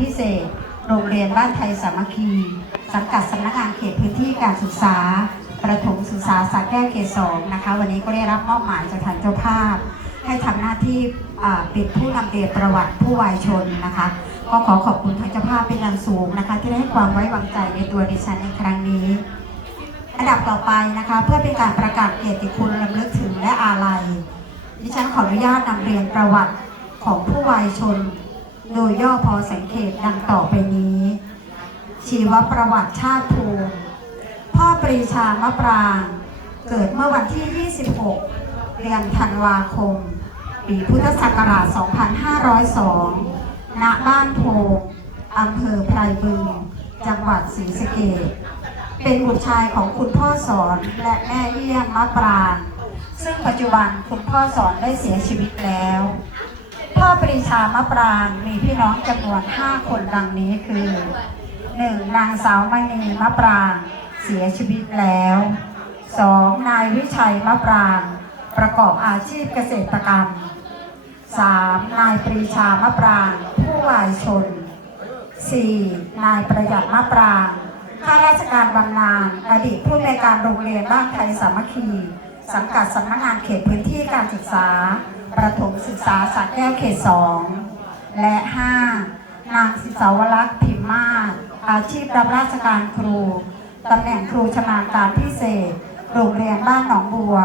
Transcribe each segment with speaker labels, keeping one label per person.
Speaker 1: พิเศษ โรงเรียนบ้านไทยสามัคคี สังกัดสำนักงานเขตพื้นที่การศึกษา ประถมศึกษาสระแก้วเขตสองนะคะ วันนี้ก็ได้รับมอบหมายจากทางเจ้าภาพ ให้ทำหน้าที่เป็นผู้นำเรียนประวัติผู้วายชนนะคะ ก็ขอขอบคุณทางเจ้าภาพเป็นอย่างสูงนะคะ ที่ได้ให้ความไว้วางใจในตัวดิฉันในครั้งนี้อันดับต่อไปนะคะเพื่อเป็นการประกาศเกียรติคุณลำลึกถึงและอาลัยดิฉันขออนุญาตนำเรียนประวัติของผู้วายชน โดยย่อพอสังเกตดังต่อไปนี้ ชีวประวัติชาติภูมิพ่อปรีชามะปราง เกิดเมื่อวันที่ 26 เดือนธันวาคม ปีพุทธศักราช 2502 ณ บ้านโพอำเภอไพรบึง จังหวัดศรีสะเกษเป็นบุตรชายของคุณพ่อสอนและแม่เยี่ยมมะปราง ซึ่งปัจจุบันคุณพ่อสอนได้เสียชีวิตแล้ว พ่อปรีชามะปรางมีพี่น้องจำนวน5คนดังนี้คือ 1. นางสาวมณีมะปรางเสียชีวิตแล้ว 2. นายวิชัยมะปรางประกอบอาชีพเกษตรกรรม 3. นายปรีชามะปรางผู้วายชน 4. นายประหยัดมะปรางข้าราชการบำนาญอดีตผู้ในการโรงเรียนบ้านไทยสามัคคี สังกัดสำนักงานเขตพื้นที่การศึกษา ประถมศึกษาสระแก้วเขต2และ 5. นางศิษาวรักษ์พิมมาศอาชีพรับราชการครูตำแหน่งครูชำนาญการพิเศษ โรงเรียนบ้านหนองบัว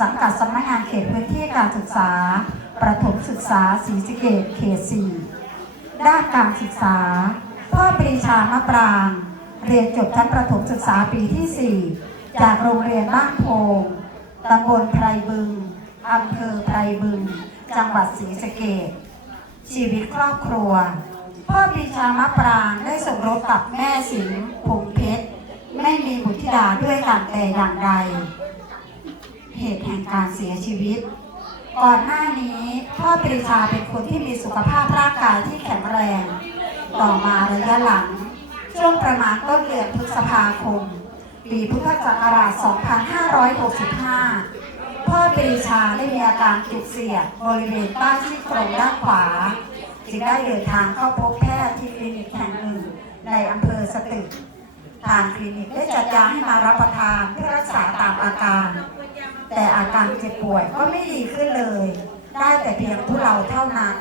Speaker 1: สังกัดสำนักงานเขตพื้นที่การศึกษา ประถมศึกษาศรีสะเกษเขต 4 ด้านการศึกษา พ่อปรีชามะปราง เรียนจบชั้นประถมศึกษาปีที่ 4 จากโรงเรียนบ้านโพงตำบลไพรบึง อำเภอไพรบึง จังหวัดศรีสะเกษชีวิตครอบครัว พ่อปรีชามะปรางได้สมรสกับแม่สิงห์พงเพชร ไม่มีบุตรธิดาด้วยกันแต่อย่างใด เหตุแห่งการเสียชีวิต ก่อนหน้านี้พ่อปรีชาเป็นคนที่มีสุขภาพร่างกายที่แข็งแรง ต่อมาระยะหลัง ช่วงประมาณต้นเดือนพฤษภาคมปีพุทธศักราช 2565 ปรีชาได้มีอาการจุกเสียดบริเวณใต้ซี่โครงด้านขวา จึงได้เดินทางเข้าพบแพทย์ที่คลินิกแห่งหนึ่งในอำเภอสตึก ทางคลินิกได้จัดยาให้มารับประทานเพื่อรักษาตามอาการ แต่อาการเจ็บป่วยก็ไม่ดีขึ้นเลย ได้แต่เพียงทุเลาเท่านั้น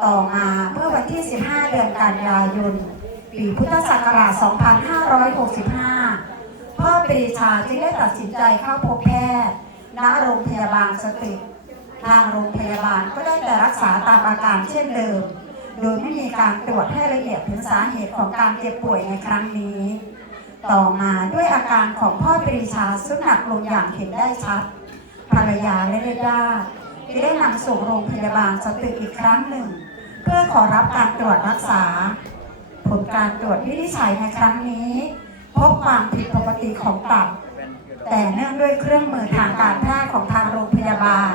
Speaker 1: ต่อมาเมื่อวันที่ 15 เดือนกันยายน ปีพุทธศักราช 2565 พ่อปรีชาจึงได้ตัดสินใจเข้าพบแพทย์ ณโรงพยาบาลสตึกทางโรงพยาบาลก็ได้แต่รักษาตามอาการเช่นเดิม โดยไม่มีการตรวจให้ละเอียดถึงสาเหตุของการเจ็บป่วยในครั้งนี้ ต่อมาด้วยอาการของพ่อปรีชาสุดหนักลงอย่างเห็นได้ชัด ภรรยาและญาติที่ได้นำส่งโรงพยาบาลสตึกอีกครั้งหนึ่ง เพื่อขอรับการตรวจรักษา ผลการตรวจวินิจฉัยในครั้งนี้ พบความผิดปกติของตับ แต่เนื่องด้วยเครื่องมือทางการแพทย์ของทางโรงพยาบาล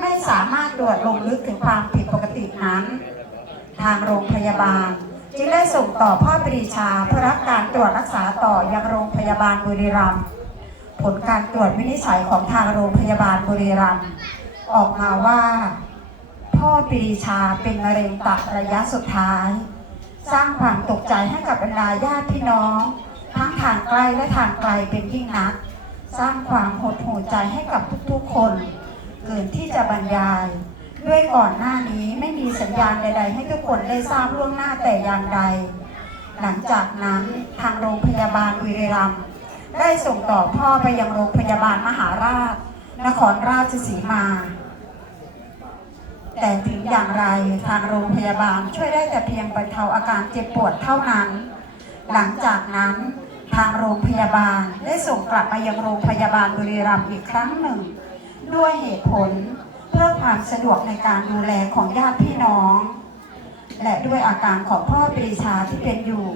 Speaker 1: ไม่สามารถตรวจลงลึกถึงความผิดปกตินั้น ทางโรงพยาบาล จึงได้ส่งต่อพ่อปรีชาเพื่อรับการตรวจรักษาต่อยังโรงพยาบาลบุรีรัมย์ผลการตรวจวินิจฉัยของทางโรงพยาบาลบุรีรัมย์ออกมาว่า พ่อปรีชาเป็นมะเร็งตับระยะสุดท้าย สร้างความตกใจให้กับบรรดาญาติพี่น้อง ทั้งทางใกล้และทางไกลเป็นยิ่งนัก สร้างความหดหู่ใจให้กับทุกๆคน เกินที่จะบรรยาย ด้วยก่อนหน้านี้ไม่มีสัญญาณใด ๆ ให้ทุกคนได้ทราบล่วงหน้าแต่อย่างใด หลังจากนั้นทางโรงพยาบาลบุรีรัมได้ส่งต่อพ่อไปยังโรงพยาบาลมหาราช นครราชสีมา แต่ถึงอย่างไรทางโรงพยาบาลช่วยได้แต่เพียงบรรเทาอาการเจ็บปวดเท่านั้น หลังจากนั้น ทางโรงพยาบาลได้ส่งกลับมายังโรงพยาบาลบุรีรัมย์อีกครั้งหนึ่ง ด้วยเหตุผลเพื่อความสะดวกในการดูแลของญาติพี่น้อง และด้วยอาการของพ่อปรีชาที่เป็นอยู่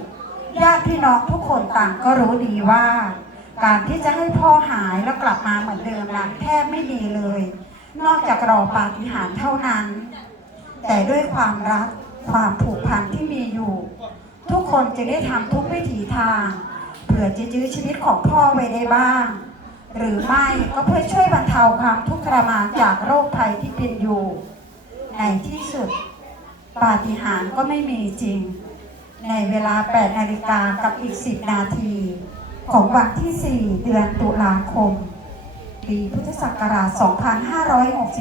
Speaker 1: ญาติพี่น้องทุกคนต่างก็รู้ดีว่า การที่จะให้พ่อหายแล้วกลับมาเหมือนเดิมนั้นแทบไม่ดีเลย นอกจากรอปาฏิหาริย์เท่านั้น แต่ด้วยความรักความผูกพันที่มีอยู่ ทุกคนจะได้ทำทุกวิถีทาง เพื่อจะยื้อชีวิตของพ่อไว้ได้บ้าง หรือไม่ก็เพื่อช่วยบรรเทาความทุกข์ทรมานจากโรคภัยที่เป็นอยู่ ในที่สุด ปาฏิหาริย์ก็ไม่มีจริง ในเวลา 8 นาฬิกากับอีก 10 นาที ของวันที่ 4 เดือนตุลาคม ปีพุทธศักราช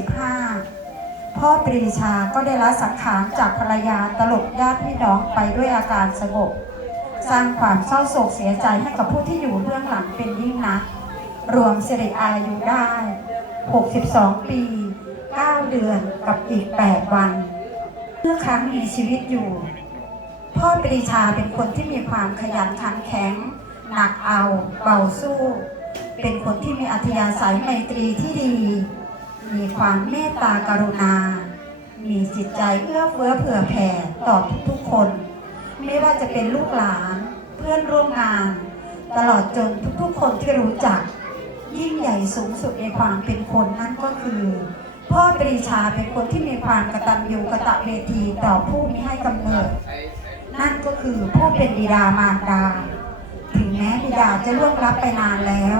Speaker 1: 2565พ่อปรีชาก็ได้ละสังขารจากภรรยาตลบญาติพี่น้องไปด้วยอาการสงบ สร้างความเศร้าโศกเสียใจให้กับผู้ที่อยู่เบื้องหลังเป็นยิ่งนัก รวมสิริอายุได้ 62 ปี 9 เดือนกับอีก 8 วันเมื่อครั้งมีชีวิตอยู่ พ่อปรีชาเป็นคนที่มีความขยันขันแข็ง หนักเอา เบาสู้ เป็นคนที่มีอัธยาศัยไมตรีที่ดี มีความเมตตากรุณา มีจิตใจเอื้อเฟื้อเผื่อแผ่ต่อทุกๆคน ไม่ว่าจะเป็นลูกหลาน เพื่อนร่วมงาน ตลอดจนทุกๆคนที่รู้จัก ยิ่งใหญ่สูงสุดในความเป็นคนนั่นก็คือ พ่อปรีชาเป็นคนที่มีความกตัญญูกะตะเวทีต่อผู้มีให้กำเนิด นั่นก็คือผู้เป็นบิดามารดา ถึงแม้บิดาจะล่วงลับไปนานแล้ว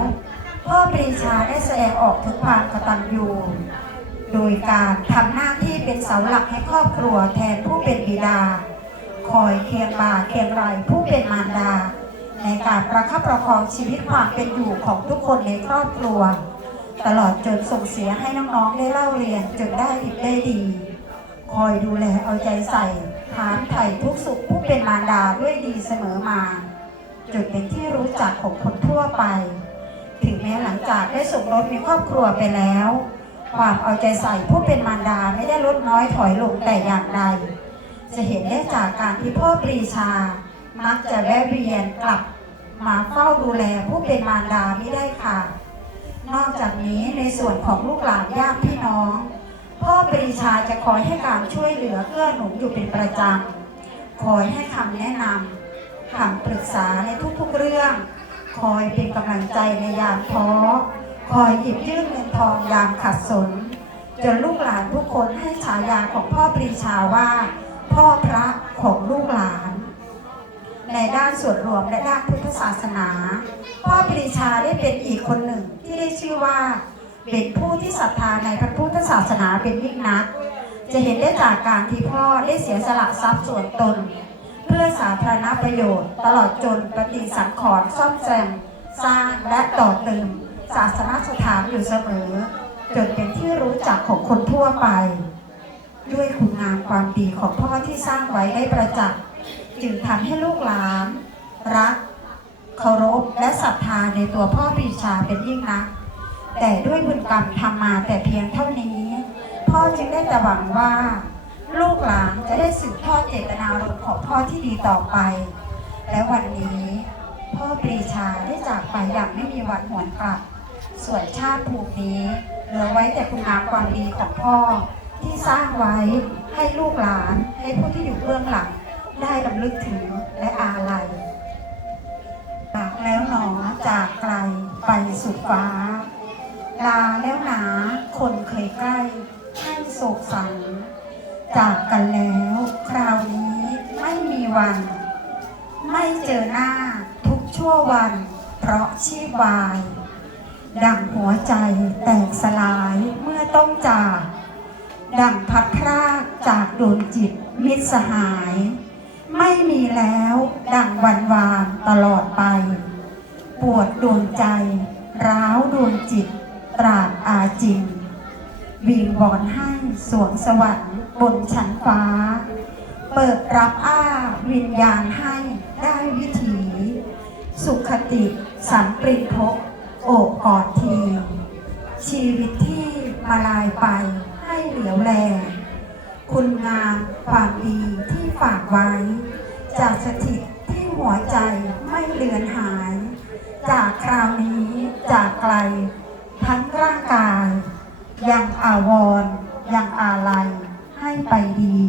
Speaker 1: พ่อปรีชาได้แสดงออกถึงความกตัญญูโดยการทำหน้าที่เป็นเสาหลักให้ครอบครัวแทนผู้เป็นบิดา คอยเคียงบ่าเคียงไหลผู้เป็นมารดา ในการประคับประคองชีวิตความเป็นอยู่ของทุกคนในครอบครัว ตลอดจนส่งเสียให้น้องๆได้เล่าเรียนจนได้ดิบได้ดี คอยดูแลเอาใจใส่ถามไถ่ทุกสุขผู้เป็นมารดาด้วยดีเสมอมาจนเป็นที่รู้จักของคนทั่วไป ถึงแม้หลังจากได้สมรสมีครอบครัวไปแล้ว ความเอาใจใส่ผู้เป็นมารดาไม่ได้ลดน้อยถอยลงแต่อย่างใด จะเห็นได้จากการที่พ่อปรีชา มักจะแวะเวียนกลับ มาเฝ้าดูแลผู้เป็นมารดาไม่ได้ค่ะ นอกจากนี้ในส่วนของลูกหลานญาติพี่น้อง พ่อปรีชาจะคอยให้การช่วยเหลือเกื้อหนุนอยู่เป็นประจำคอยให้คำแนะนำคำปรึกษาในทุกๆเรื่อง คอยเป็นกำลังใจในยามท้อคอยหยิบยื่นเงินทองยามขัดสนจนลูกหลานทุกคนให้ฉายาของพ่อปรีชาว่า พ่อพระของลูกหลาน ในด้านส่วนรวมและด้านพุทธศาสนา พ่อปรีชาได้เป็นอีกคนหนึ่งที่ได้ชื่อว่าเป็นผู้ที่ศรัทธาในพระพุทธศาสนาเป็นยิ่งนัก จะเห็นได้จากการที่พ่อได้เสียสละทรัพย์ส่วนตน เพื่อสาธารณประโยชน์ ตลอดจนปฏิสังขรณ์ซ่อมแซมสร้างและต่อเติมศาสนสถานอยู่เสมอ จนเป็นที่รู้จักของคนทั่วไป ด้วยคุณงามความดีของพ่อที่สร้างไว้ได้ประจักษ์จึงทำให้ลูกหลาน รัก เคารพและศรัทธาในตัวพ่อปรีชาเป็นยิ่งนัก แต่ด้วยบุญกรรมทำมาแต่เพียงเท่านี้ พ่อจึงได้แต่หวังว่า ลูกหลานจะได้สืบทอดเจตนารมณ์ของพ่อที่ดีต่อไป และวันนี้พ่อปรีชาได้จากไปอย่างไม่มีวันหวนกลับ ส่วนชาติภูมินี้เหลือไว้แต่คุณงามความดีของพ่อ ที่สร้างไว้ให้ลูกหลาน ให้ผู้ที่อยู่เบื้องหลัง ได้รำลึกถึงและอาลัยจากแล้วหนอจากไกลไปสุดฟ้า ลาแล้วหนาคนเคยใกล้ ให้โศกสันจากกันแล้วคราวนี้ไม่มีวัน ไม่เจอหน้าทุกชั่ววัน เพราะชีวาย ดังหัวใจแตกสลายเมื่อต้องจาก ดังพัดพรากจากดวงจิตมิตรสหาย ไม่มีแล้วดังวันวานตลอดไป ปวดดวงใจ ร้าวดวงจิต ตราดอาจินวิงวอนให้สวงสวรรค์บนชั้นฟ้า เปิดรับอ้าวิญญาณให้ได้วิถี สุขติสัมปริภพโอบกอดที ชีวิตที่มาลายไป เหลียวแล คุณงามความดีที่ฝากไว้ จากสถิตที่หัวใจไม่เลือนหาย จากคราวนี้จากไกล ทั้งร่างกาย ยังอาวรยังอาลัยให้ไปดี